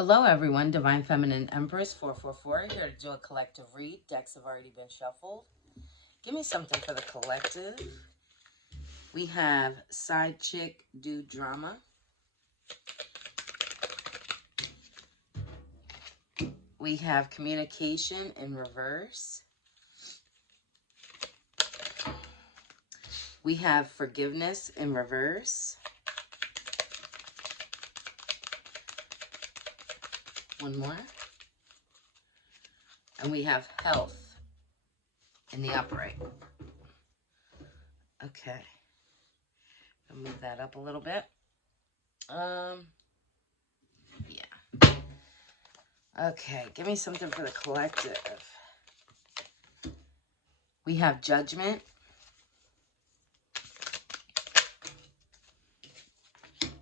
Hello, everyone. Divine Feminine Empress 444 here to do a collective read. Decks have already been shuffled. Give me something for the collective. We have Side Chick Do Drama. We have Communication in Reverse. We have Forgiveness in Reverse. One more. And we have Health in the upright. Okay. I'll move that up a little bit. Yeah. Okay, give me something for the collective. We have Judgment.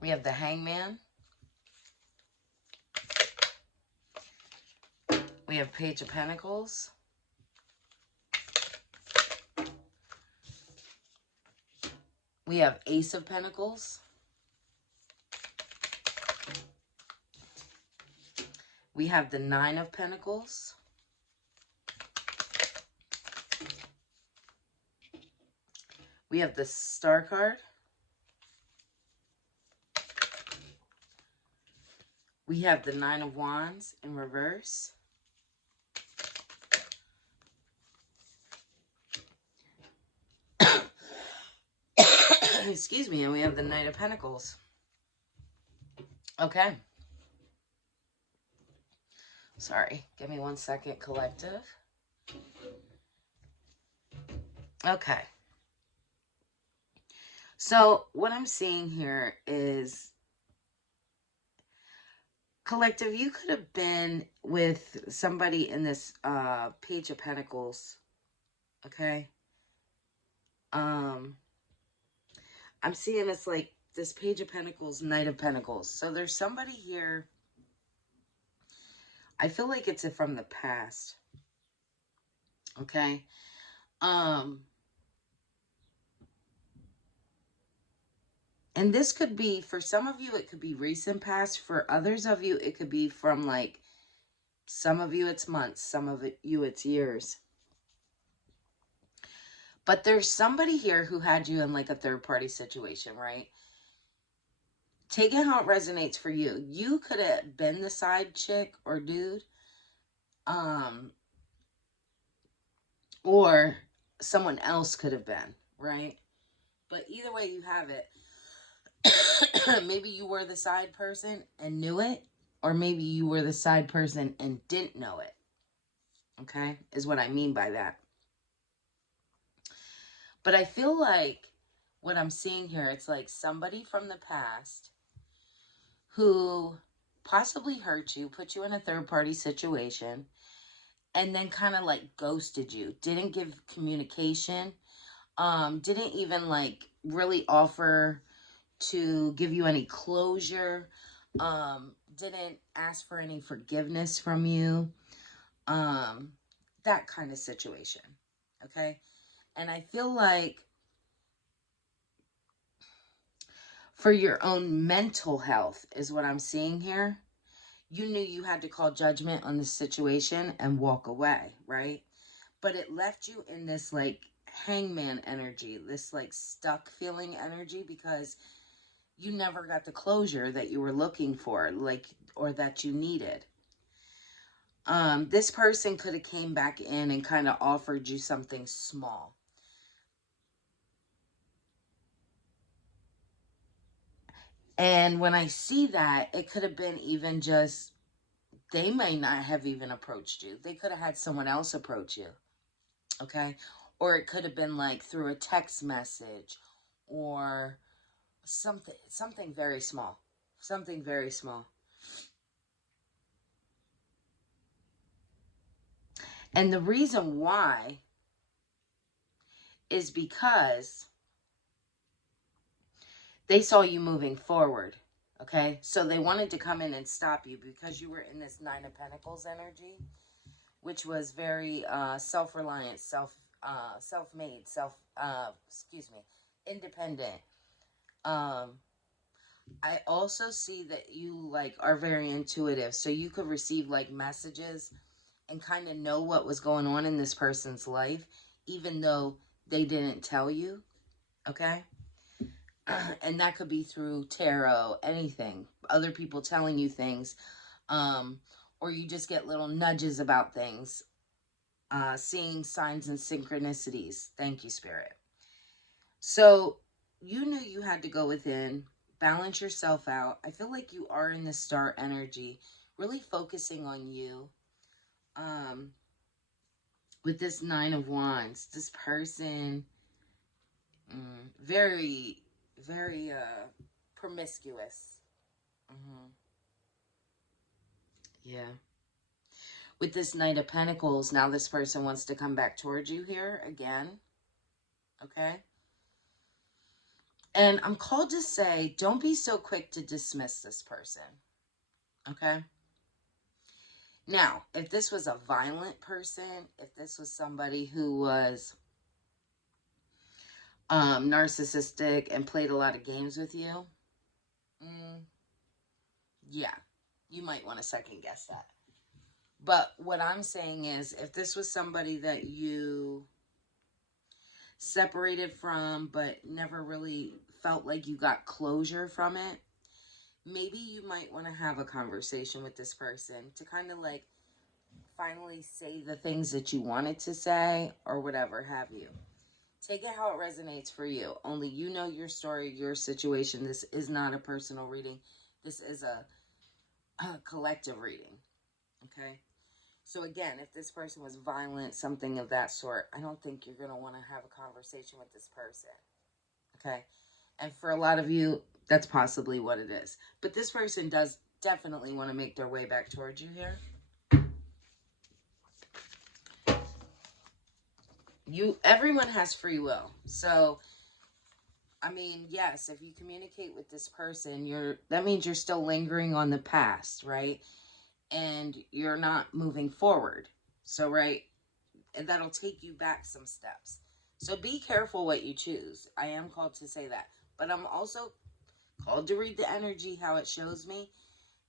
We have the Hangman. We have Page of Pentacles. We have Ace of Pentacles. We have the Nine of Pentacles. We have the Star card. We have the Nine of Wands in reverse. Excuse me, and we have the Knight of Pentacles. Okay. Sorry, give me 1 second, collective. Okay. So what I'm seeing here is, collective, you could have been with somebody in this Page of Pentacles. Okay. I'm seeing it's like this Page of Pentacles, Knight of Pentacles. So there's somebody here. I feel like it's from the past. Okay. And this could be, for some of you, it could be recent past. For others of you, it could be from like, some of you it's months, some of you it's years. But there's somebody here who had you in like a third party situation, right? Take it how it resonates for you. You could have been the side chick or dude. Or someone else could have been, right? But either way you have it. Maybe you were the side person and knew it, or maybe you were the side person and didn't know it. Okay, is what I mean by that. But I feel like what I'm seeing here, it's like somebody from the past who possibly hurt you, put you in a third party situation, and then kind of like ghosted you, didn't give communication, didn't even like really offer to give you any closure, didn't ask for any forgiveness from you, that kind of situation. Okay. And I feel like for your own mental health is what I'm seeing here. You knew you had to call judgment on the situation and walk away, right? But it left you in this like hangman energy, this like stuck feeling energy, because you never got the closure that you were looking for, like, or that you needed. This person could have came back in and kind of offered you something small. And when I see that, it could have been even just, they may not have even approached you. They could have had someone else approach you. Okay. Or it could have been like through a text message or something very small. Something very small. And the reason why is because they saw you moving forward. Okay. So they wanted to come in and stop you because you were in this Nine of Pentacles energy, which was very self-reliant, self-made, independent. I also see that you like are very intuitive. So you could receive like messages and kind of know what was going on in this person's life, even though they didn't tell you. Okay. And that could be through tarot, anything, other people telling you things, um, or you just get little nudges about things, seeing signs and synchronicities. Thank you, Spirit. So you knew you had to go within, balance yourself out. I feel like you are in the star energy, really focusing on you. Um, with this Nine of Wands, this person, very, very promiscuous. Hmm. Yeah. With this Knight of Pentacles, now this person wants to come back towards you here again. Okay. And I'm called to say, don't be so quick to dismiss this person. Okay. Now, if this was a violent person, if this was somebody who was narcissistic and played a lot of games with you, mm, yeah, you might want to second guess that. But what I'm saying is, if this was somebody that you separated from, but never really felt like you got closure from it, maybe you might want to have a conversation with this person to kind of like finally say the things that you wanted to say or whatever have you. Take it how it resonates for you. Only you know your story, your situation. This is not a personal reading. This is a collective reading. Okay? So again, if this person was violent, something of that sort, I don't think you're going to want to have a conversation with this person. Okay? And for a lot of you, that's possibly what it is. But this person does definitely want to make their way back towards you here. Everyone has free will. So, I mean, yes, if you communicate with this person, that means you're still lingering on the past, right? And you're not moving forward. So, right, and that'll take you back some steps. So be careful what you choose. I am called to say that. But I'm also called to read the energy how it shows me.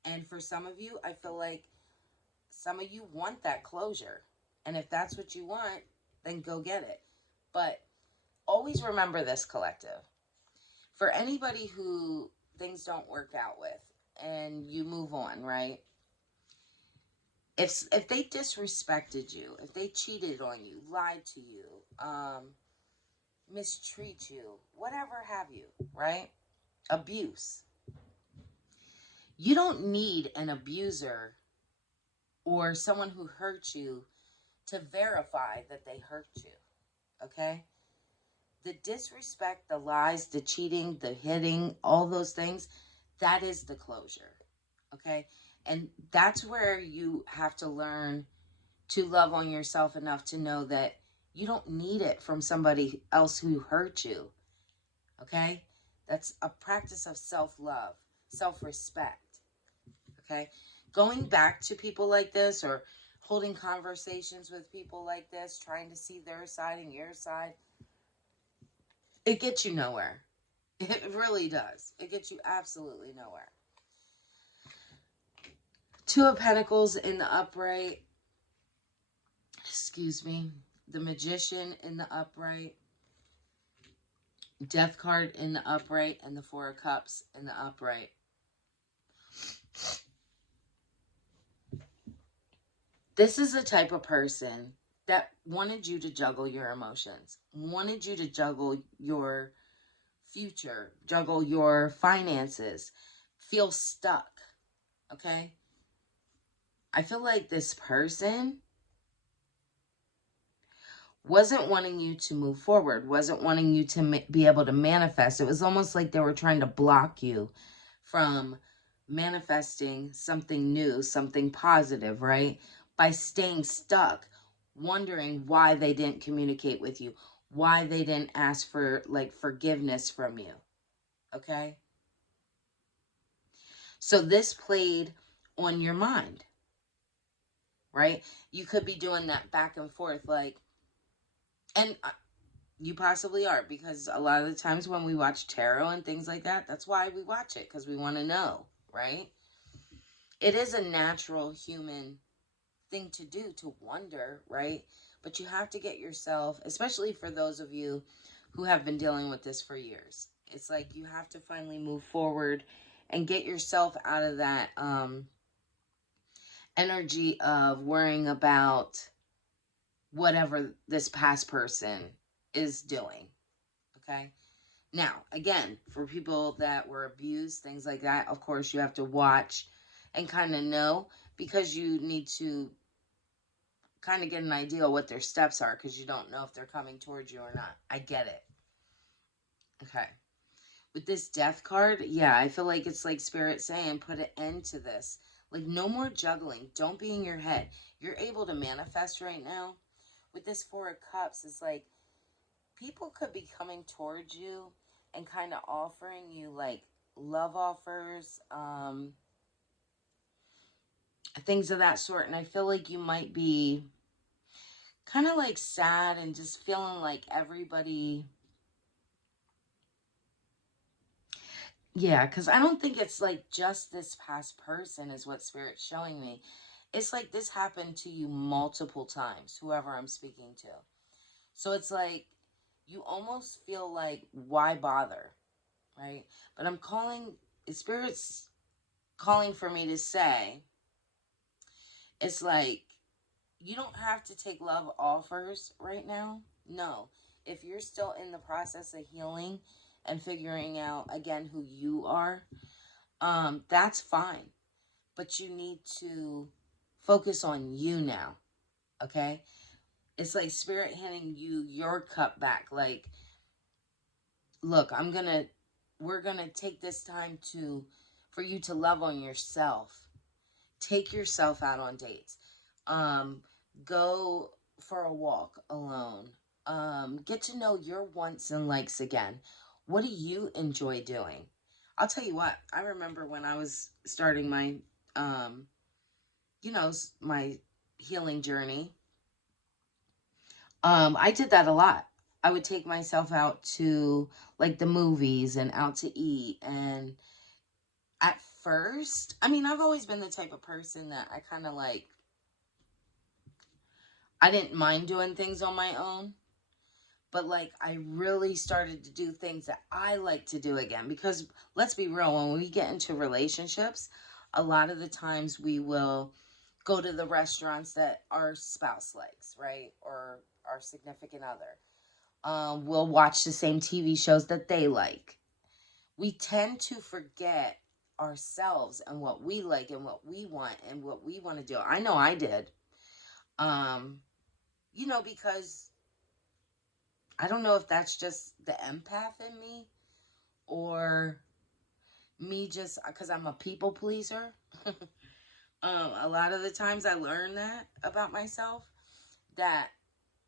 And for some of you, I feel like some of you want that closure. And if that's what you want, then go get it. But always remember this, collective. For anybody who things don't work out with and you move on, right? If they disrespected you, if they cheated on you, lied to you, mistreat you, whatever have you, right? Abuse. You don't need an abuser or someone who hurt you to verify that they hurt you, okay? The disrespect, the lies, the cheating, the hitting, all those things, that is the closure, okay? And that's where you have to learn to love on yourself enough to know that you don't need it from somebody else who hurt you, okay? That's a practice of self-love, self-respect, okay? Going back to people like this or holding conversations with people like this, trying to see their side and your side, it gets you nowhere. It really does. It gets you absolutely nowhere. Two of Pentacles in the upright. Excuse me. The Magician in the upright. Death card in the upright. And the Four of Cups in the upright. This is the type of person that wanted you to juggle your emotions. Wanted you to juggle your future. Juggle your finances. Feel stuck. Okay? I feel like this person wasn't wanting you to move forward, wasn't wanting you to be able to manifest. It was almost like they were trying to block you from manifesting something new, something positive, right? By staying stuck, wondering why they didn't communicate with you, why they didn't ask for like forgiveness from you, okay? So this played on your mind, right? You could be doing that back and forth, like, and You possibly are, because a lot of the times when we watch tarot and things like that, that's why we watch it, because we want to know, right? It is a natural human thing to do, to wonder, right? But you have to get yourself, especially for those of you who have been dealing with this for years. It's like you have to finally move forward and get yourself out of that energy of worrying about whatever this past person is doing. Okay? Now, again, for people that were abused, things like that, of course, you have to watch and kind of know, because you need to kind of get an idea of what their steps are, because you don't know if they're coming towards you or not. I get it. Okay. With this death card, yeah, I feel like it's like Spirit saying, put an end to this. Like, no more juggling. Don't be in your head. You're able to manifest right now. With this Four of Cups, it's like people could be coming towards you and kind of offering you like love offers, things of that sort. And I feel like you might be kind of like sad and just feeling like everybody. Yeah, because I don't think it's like just this past person is what Spirit's showing me. It's like this happened to you multiple times, whoever I'm speaking to. So it's like you almost feel like, why bother? Right? But I'm calling, Spirit's calling for me to say, it's like, you don't have to take love offers right now. No. If you're still in the process of healing and figuring out again who you are, that's fine. But you need to focus on you now. Okay? It's like Spirit handing you your cup back. Like, look, we're gonna take this time for you to love on yourself. Take yourself out on dates. Um, Go for a walk alone. Get to know your wants and likes again. What do you enjoy doing? I'll tell you what, I remember when I was starting my, um, my healing journey. I did that a lot. I would take myself out to like the movies and out to eat. And at first, I mean, I've always been the type of person that I kind of like, I didn't mind doing things on my own, but like I really started to do things that I like to do again. Because let's be real, when we get into relationships, a lot of the times we will go to the restaurants that our spouse likes, right? Or our significant other. We'll watch the same TV shows that they like. We tend to forget ourselves and what we like and what we want and what we want to do. I know I did. Um, because I don't know if that's just the empath in me, or me just because I'm a people pleaser. A lot of the times I learned that about myself, that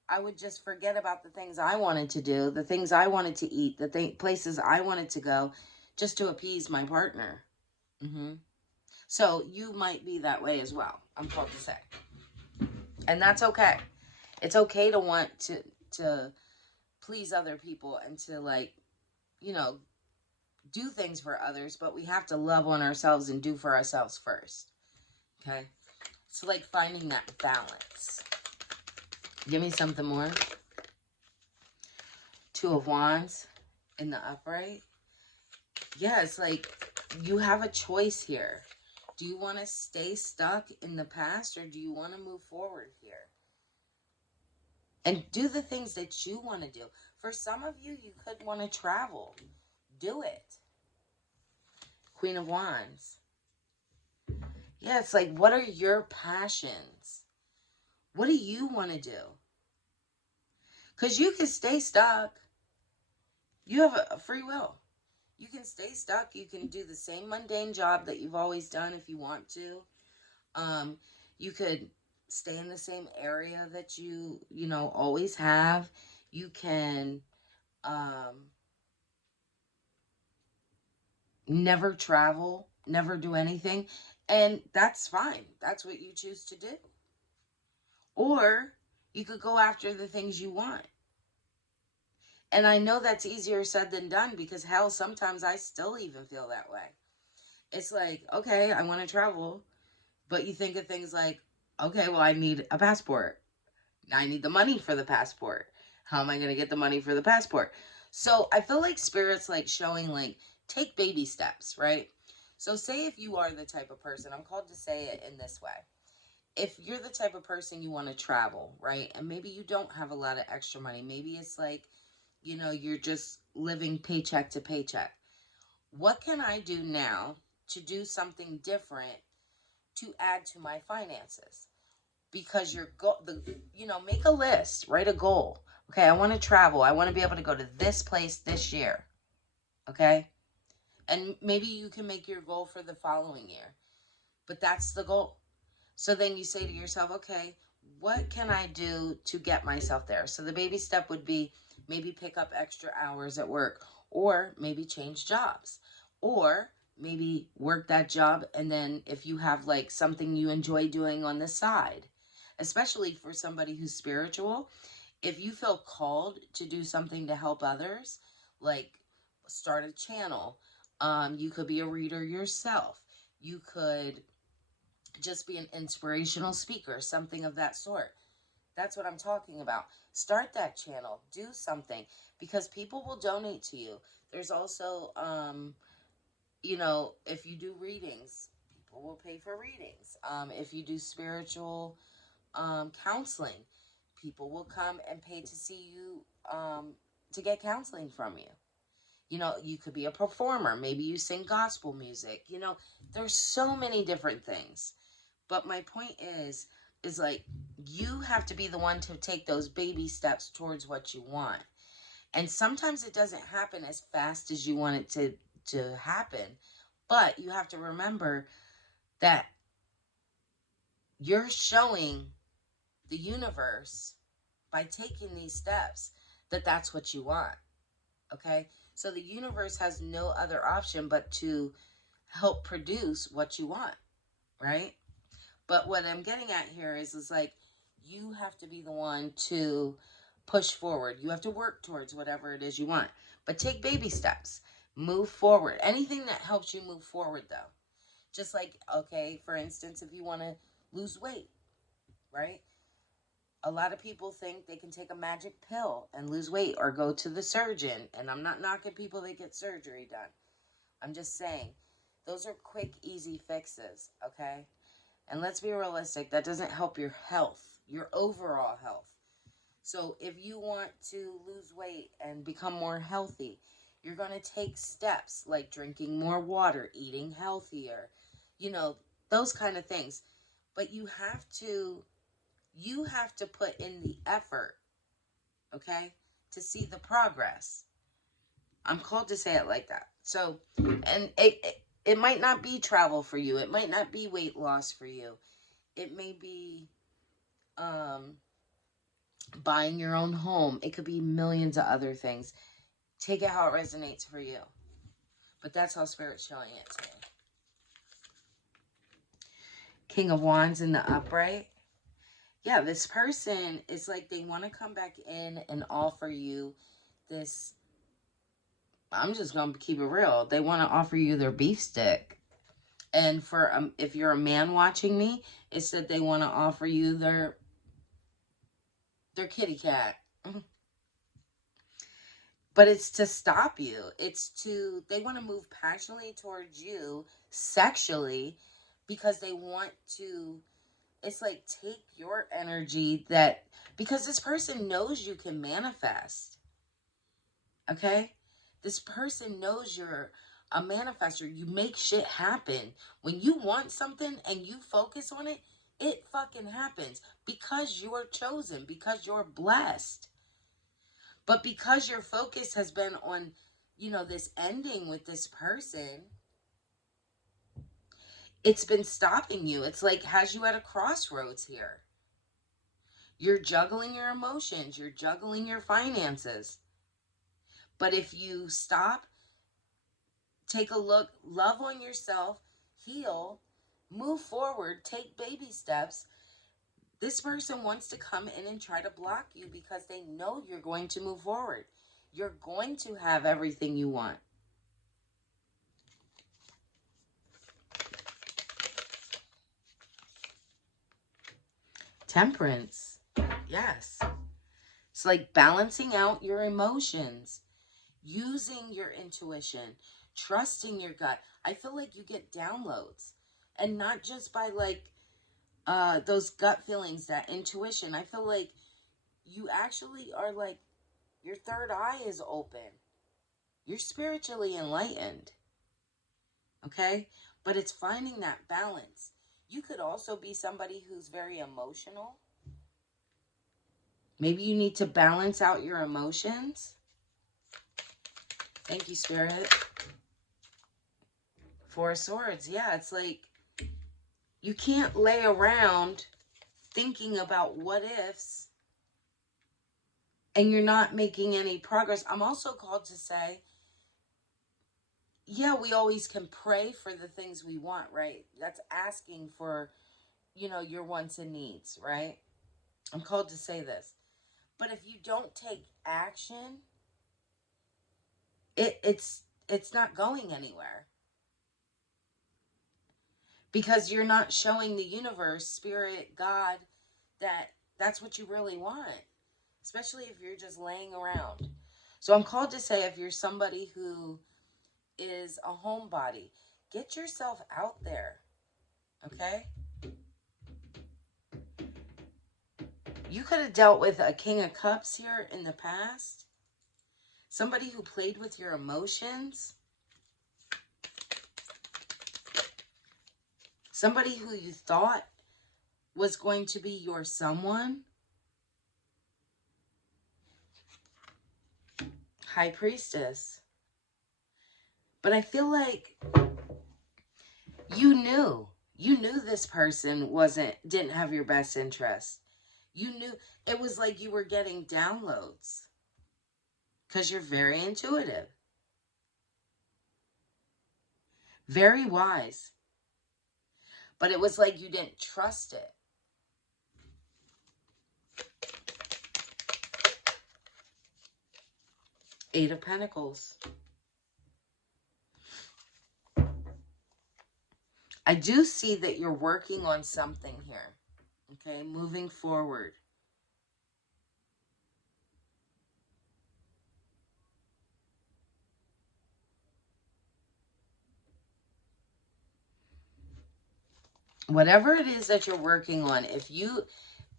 I would just forget about the things I wanted to do, the things I wanted to eat, the places I wanted to go, just to appease my partner. hmm So you might be that way as well, I'm called to say. And that's okay. It's okay to want to please other people and to like, you know, do things for others, but we have to love on ourselves and do for ourselves first. Okay? So like finding that balance. Give me something more. Two of Wands in the upright. Yeah, it's like you have a choice here. Do you want to stay stuck in the past, or do you want to move forward here? And do the things that you want to do. For some of you, you could want to travel. Do it. Queen of Wands. Yeah, it's like, what are your passions? What do you want to do? Because you can stay stuck. You have a free will. You can stay stuck. You can do the same mundane job that you've always done if you want to. Um, you could stay in the same area that you always have. You can never travel, never do anything. And that's fine. That's what you choose to do. Or you could go after the things you want. And I know that's easier said than done, because hell, sometimes I still even feel that way. It's like, okay, I want to travel, but you think of things like, okay, well, I need a passport. I need the money for the passport. How am I going to get the money for the passport? So I feel like spirit's like showing, like, take baby steps, right? So say if you are the type of person, I'm called to say it in this way. If you're the type of person you want to travel, right? And maybe you don't have a lot of extra money. Maybe it's like, you're just living paycheck to paycheck. What can I do now to do something different to add to my finances? Because make a list, write a goal. Okay, I want to travel. I want to be able to go to this place this year. Okay? And maybe you can make your goal for the following year. But that's the goal. So then you say to yourself, okay, what can I do to get myself there? So the baby step would be maybe pick up extra hours at work, or maybe change jobs, or maybe work that job. And then if you have like something you enjoy doing on the side, especially for somebody who's spiritual, if you feel called to do something to help others, like start a channel, you could be a reader yourself. You could just be an inspirational speaker, something of that sort. That's what I'm talking about. Start that channel, do something, because people will donate to you. There's also, if you do readings, people will pay for readings. If you do spiritual counseling, people will come and pay to see you, to get counseling from you. You could be a performer. Maybe you sing gospel music. There's so many different things. But my point is like, you have to be the one to take those baby steps towards what you want. And sometimes it doesn't happen as fast as you want it to happen. But you have to remember that you're showing the universe, by taking these steps, that that's what you want. Okay? So the universe has no other option but to help produce what you want, right? But what I'm getting at here is like, you have to be the one to push forward. You have to work towards whatever it is you want. But take baby steps. Move forward. Anything that helps you move forward, though. Just like, okay, for instance, if you want to lose weight, right? A lot of people think they can take a magic pill and lose weight, or go to the surgeon. And I'm not knocking people that get surgery done. I'm just saying, those are quick, easy fixes, okay? And let's be realistic, that doesn't help your health, your overall health. So if you want to lose weight and become more healthy, you're going to take steps like drinking more water, eating healthier, you know, those kind of things. But you have to put in the effort, okay, to see the progress. I'm called to say it like that. So, and it might not be travel for you. It might not be weight loss for you. It may be um, buying your own home. It could be millions of other things. Take it how it resonates for you. But that's how Spirit's showing it to me. King of Wands in the upright. Yeah, this person is like, they want to come back in and offer you this. I'm just going to keep it real. They want to offer you their beef stick. And for if you're a man watching me, it said they want to offer you their kitty cat. But it's to stop you. They want to move passionately towards you sexually, because they want to, it's like, take your energy, because this person knows you can manifest. Okay? This person knows you're a manifester. You make shit happen. When you want something and you focus on it, it fucking happens, because you're chosen, because you're blessed. But because your focus has been on, this ending with this person, it's been stopping you. It's like, has you at a crossroads here. You're juggling your emotions. You're juggling your finances. But if you stop, take a look, love on yourself, heal, move forward, take baby steps, this person wants to come in and try to block you, because they know you're going to move forward. You're going to have everything you want. Temperance. Yes. It's like balancing out your emotions, using your intuition, trusting your gut. I feel like you get downloads, and not just by like those gut feelings, that intuition. I feel like you actually are like, your third eye is open. You're spiritually enlightened. Okay? But it's finding that balance. You could also be somebody who's very emotional. Maybe you need to balance out your emotions. Thank you, Spirit. Four of Swords. Yeah, it's like you can't lay around thinking about what ifs and you're not making any progress. I'm also called to say, yeah, we always can pray for the things we want, right? That's asking for, your wants and needs, right? I'm called to say this. But if you don't take action, it's not going anywhere. Because you're not showing the universe, spirit, God, that that's what you really want. Especially if you're just laying around. So I'm called to say, if you're somebody who is a homebody, get yourself out there. Okay? You could have dealt with a King of Cups here in the past. Somebody who played with your emotions. Somebody who you thought was going to be your someone. High Priestess. But I feel like you knew this person didn't have your best interest. You knew. It was like you were getting downloads because you're very intuitive, very wise, but it was like you didn't trust it. Eight of Pentacles. I do see that you're working on something here. Okay, moving forward. Whatever it is that you're working on,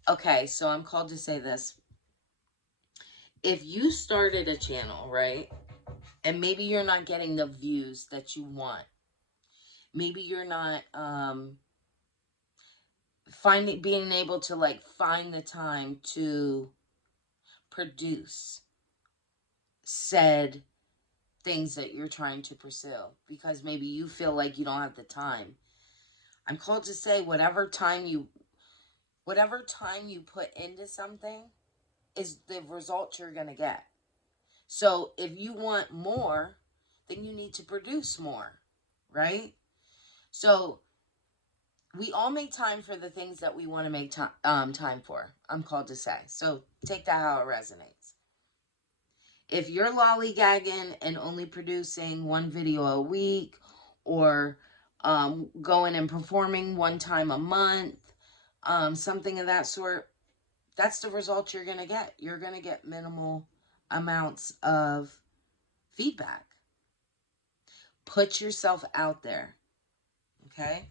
okay, so I'm called to say this. If you started a channel, right, and maybe you're not getting the views that you want, maybe you're not being able to like find the time to produce said things that you're trying to pursue because maybe you feel like you don't have the time. I'm called to say whatever time you put into something is the result you're going to get. So if you want more, then you need to produce more, right? So we all make time for the things that we want to make time for, I'm called to say. So take that how it resonates. If you're lollygagging and only producing one video a week, or going and performing one time a month, something of that sort, that's the result you're going to get. You're going to get minimal amounts of feedback. Put yourself out there, okay?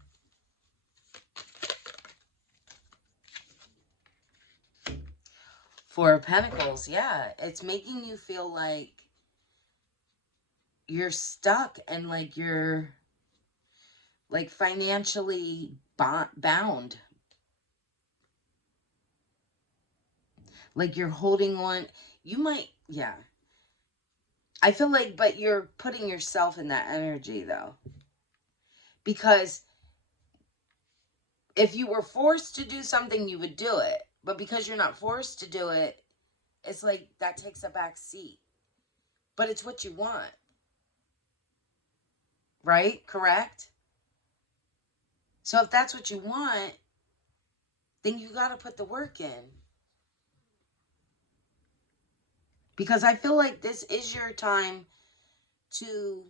Four of Pentacles, yeah. It's making you feel like you're stuck and like you're like financially bound. Like you're holding on. You might, yeah. I feel like, but you're putting yourself in that energy though. Because if you were forced to do something, you would do it. But because you're not forced to do it, it's like that takes a back seat. But it's what you want. Right? Correct? So if that's what you want, then you got to put the work in. Because I feel like this is your time to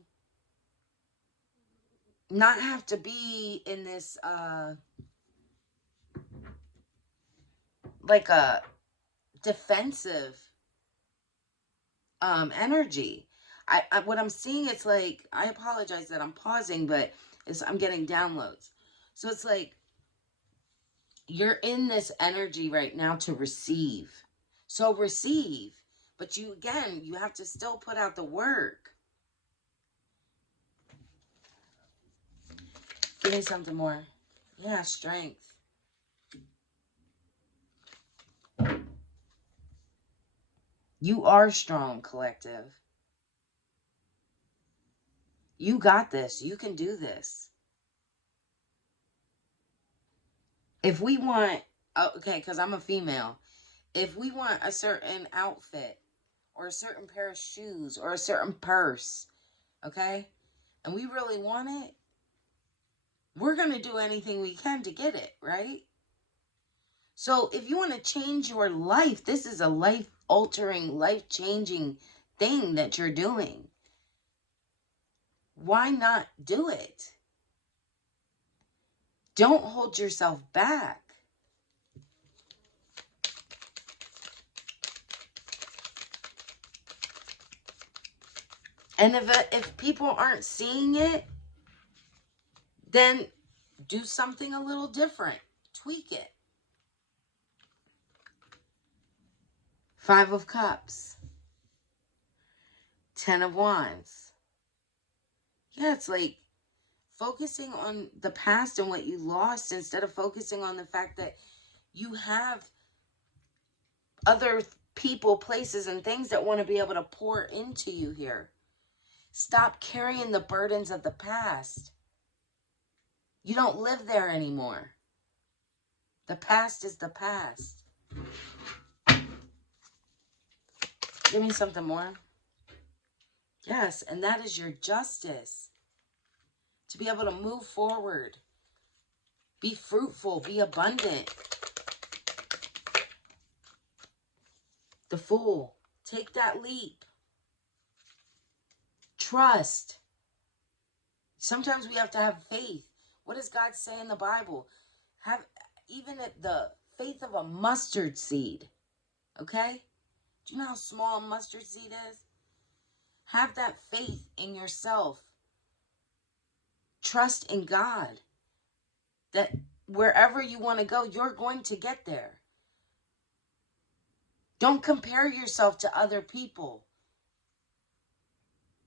not have to be in this, like a defensive energy. What I'm seeing, it's like, I apologize that I'm pausing, but I'm getting downloads. So it's like you're in this energy right now to receive. So receive, but you have to still put out the work. Give me something more. Yeah, strength. You are strong, collective. You got this. You can do this. If we want, okay, because I'm a female, if we want a certain outfit or a certain pair of shoes or a certain purse, okay, and we really want it, we're going to do anything we can to get it, right? So if you want to change your life, this is a life-altering, life-changing thing that you're doing. Why not do it? Don't hold yourself back. And if people aren't seeing it, then do something a little different. Tweak it. 5 of Cups. 10 of Wands. Yeah, it's like focusing on the past and what you lost instead of focusing on the fact that you have other people, places, and things that want to be able to pour into you here. Stop carrying the burdens of the past. You don't live there anymore. The past is the past. Give me something more. Yes, and that is your justice. To be able to move forward. Be fruitful. Be abundant. The Fool. Take that leap. Trust. Sometimes we have to have faith. What does God say in the Bible? Have even at the faith of a mustard seed. Okay? Do you know how small a mustard seed is? Have that faith in yourself. Trust in God. That wherever you want to go, you're going to get there. Don't compare yourself to other people.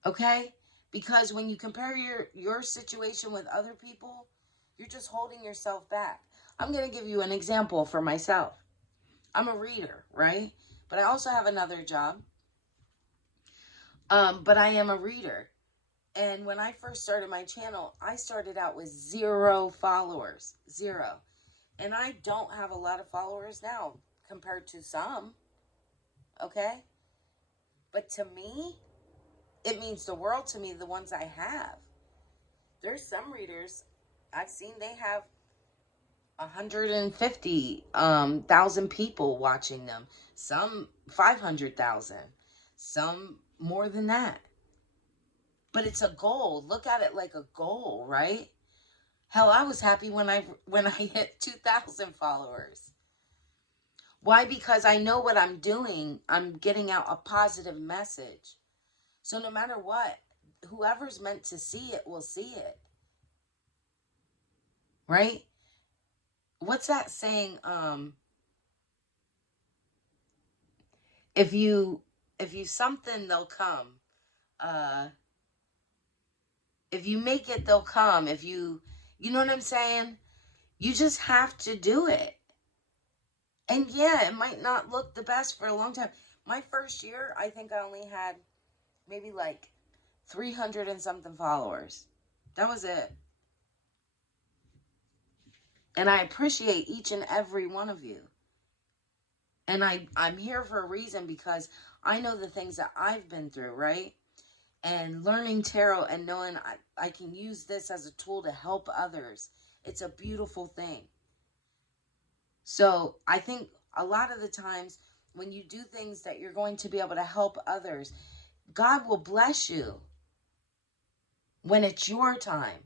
Okay? Because when you compare your situation with other people, you're just holding yourself back. I'm going to give you an example for myself. I'm a reader, right? But I also have another job. But I am a reader. And when I first started my channel, I started out with 0 followers. 0. And I don't have a lot of followers now compared to some. Okay? But to me, it means the world to me, the ones I have. There's some readers I've seen, they have 150,000 people watching them. Some 500,000. Some more than that. But it's a goal. Look at it like a goal, right? Hell, I was happy when I hit 2,000 followers. Why? Because I know what I'm doing. I'm getting out a positive message. So no matter what, whoever's meant to see it will see it. Right? What's that saying? If you something, they'll come. If you make it, they'll come. If you know what I'm saying? You just have to do it. And yeah, it might not look the best for a long time. My first year, I think I only had maybe like 300 and something followers. That was it. And I appreciate each and every one of you. And I'm here for a reason, because I know the things that I've been through, right? And learning tarot and knowing I can use this as a tool to help others. It's a beautiful thing. So I think a lot of the times when you do things that you're going to be able to help others, God will bless you when it's your time.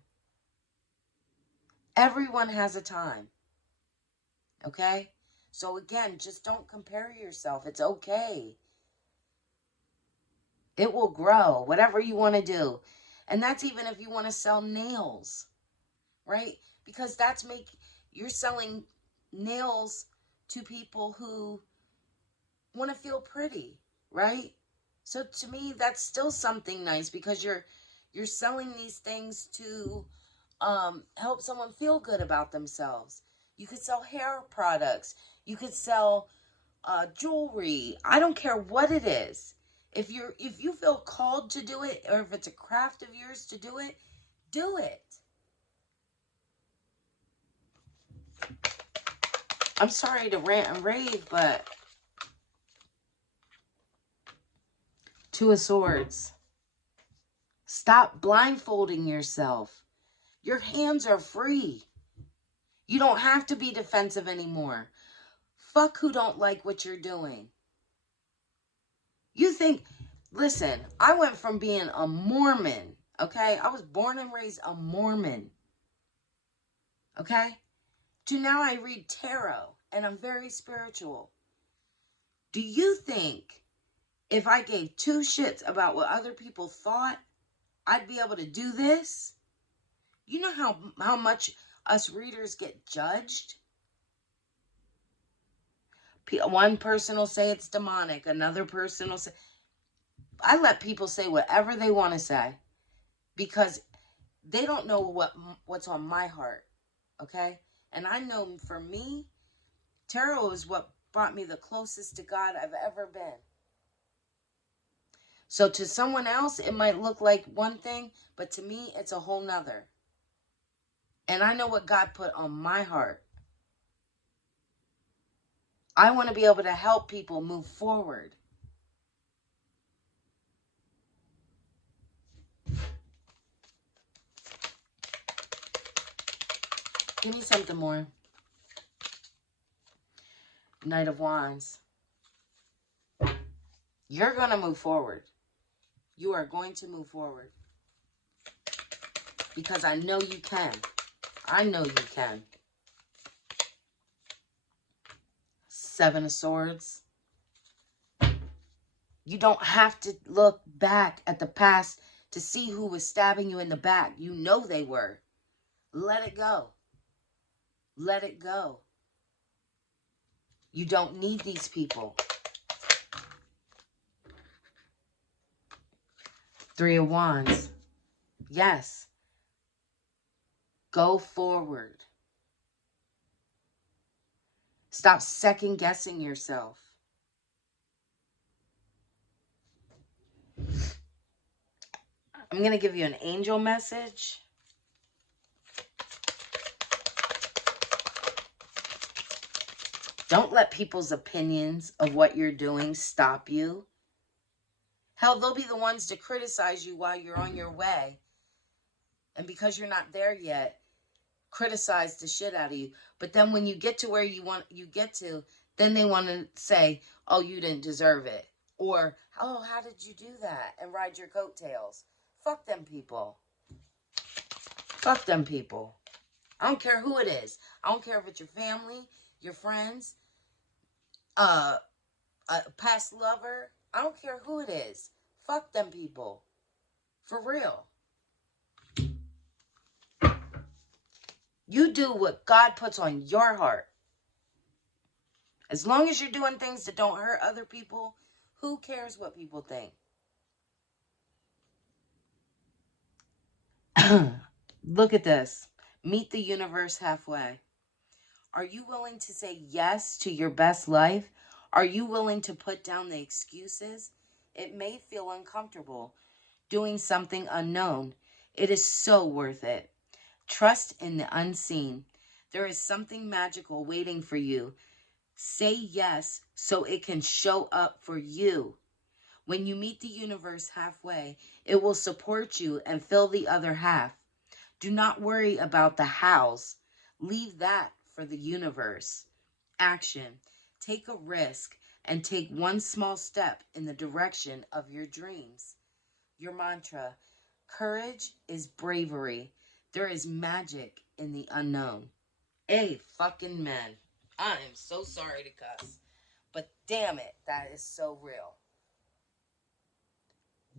Everyone has a time. Okay? So again, just don't compare yourself. It's okay. It will grow, whatever you want to do. And that's even if you want to sell nails, right? Because you're selling nails to people who want to feel pretty, right? So to me, that's still something nice, because you're selling these things to help someone feel good about themselves. You could sell hair products. You could sell jewelry. I don't care what it is. If you feel called to do it, or if it's a craft of yours to do it, do it. I'm sorry to rant and rave, but Two of Swords. Stop blindfolding yourself. Your hands are free. You don't have to be defensive anymore. Fuck who don't like what you're doing. Listen, I went from being a Mormon, okay? I was born and raised a Mormon, okay? To now I read tarot, and I'm very spiritual. Do you think if I gave two shits about what other people thought, I'd be able to do this? You know how much us readers get judged? One person will say it's demonic. Another person will say... I let people say whatever they want to say, because they don't know what's on my heart, okay? And I know for me, tarot is what brought me the closest to God I've ever been. So to someone else, it might look like one thing, but to me, it's a whole nother. And I know what God put on my heart. I want to be able to help people move forward. Give me something more. Knight of Wands. You're going to move forward. You are going to move forward. Because I know you can. I know you can. Seven of Swords. You don't have to look back at the past to see who was stabbing you in the back. You know they were. Let it go. Let it go. You don't need these people. Three of Wands. Yes. Go forward. Stop second guessing yourself. I'm going to give you an angel message. Don't let people's opinions of what you're doing stop you. Hell, they'll be the ones to criticize you while you're on your way. And because you're not there yet, criticize the shit out of you. But then when you get to where you get to, then they want to say, oh, you didn't deserve it. Or, oh, how did you do that? And ride your coattails. Fuck them people. Fuck them people. I don't care who it is. I don't care if it's your family, your friends, a past lover. I don't care who it is. Fuck them people. For real. You do what God puts on your heart. As long as you're doing things that don't hurt other people, who cares what people think? Look at this. Meet the universe halfway. Are you willing to say yes to your best life? Are you willing to put down the excuses? It may feel uncomfortable doing something unknown. It is so worth it. Trust in the unseen. There is something magical waiting for you. Say yes so it can show up for you. When you meet the universe halfway, it will support you and fill the other half. Do not worry about the hows. Leave that for the universe. Action. Take a risk and take one small step in the direction of your dreams. Your mantra: courage is bravery. There is magic in the unknown. A fucking man. I am so sorry to cuss, but damn it, that is so real.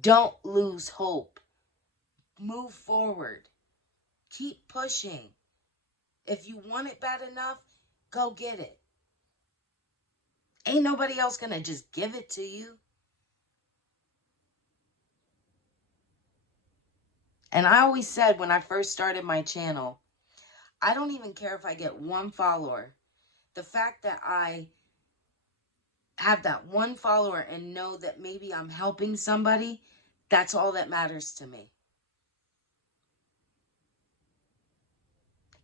Don't lose hope. Move forward. Keep pushing. If you want it bad enough, go get it. Ain't nobody else gonna just give it to you. And I always said when I first started my channel, I don't even care if I get one follower. The fact that I have that one follower and know that maybe I'm helping somebody, that's all that matters to me.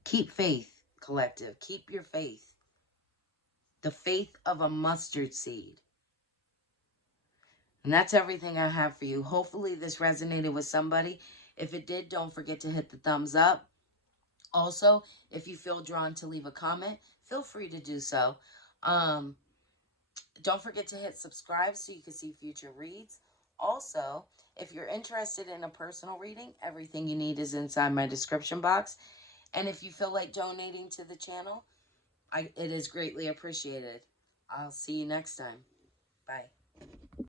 Keep faith, collective. Keep your faith. The faith of a mustard seed. And that's everything I have for you. Hopefully this resonated with somebody. If it did, don't forget to hit the thumbs up. Also, if you feel drawn to leave a comment, feel free to do so. Don't forget to hit subscribe so you can see future reads. Also, if you're interested in a personal reading, everything you need is inside my description box. And if you feel like donating to the channel, it is greatly appreciated. I'll see you next time. Bye.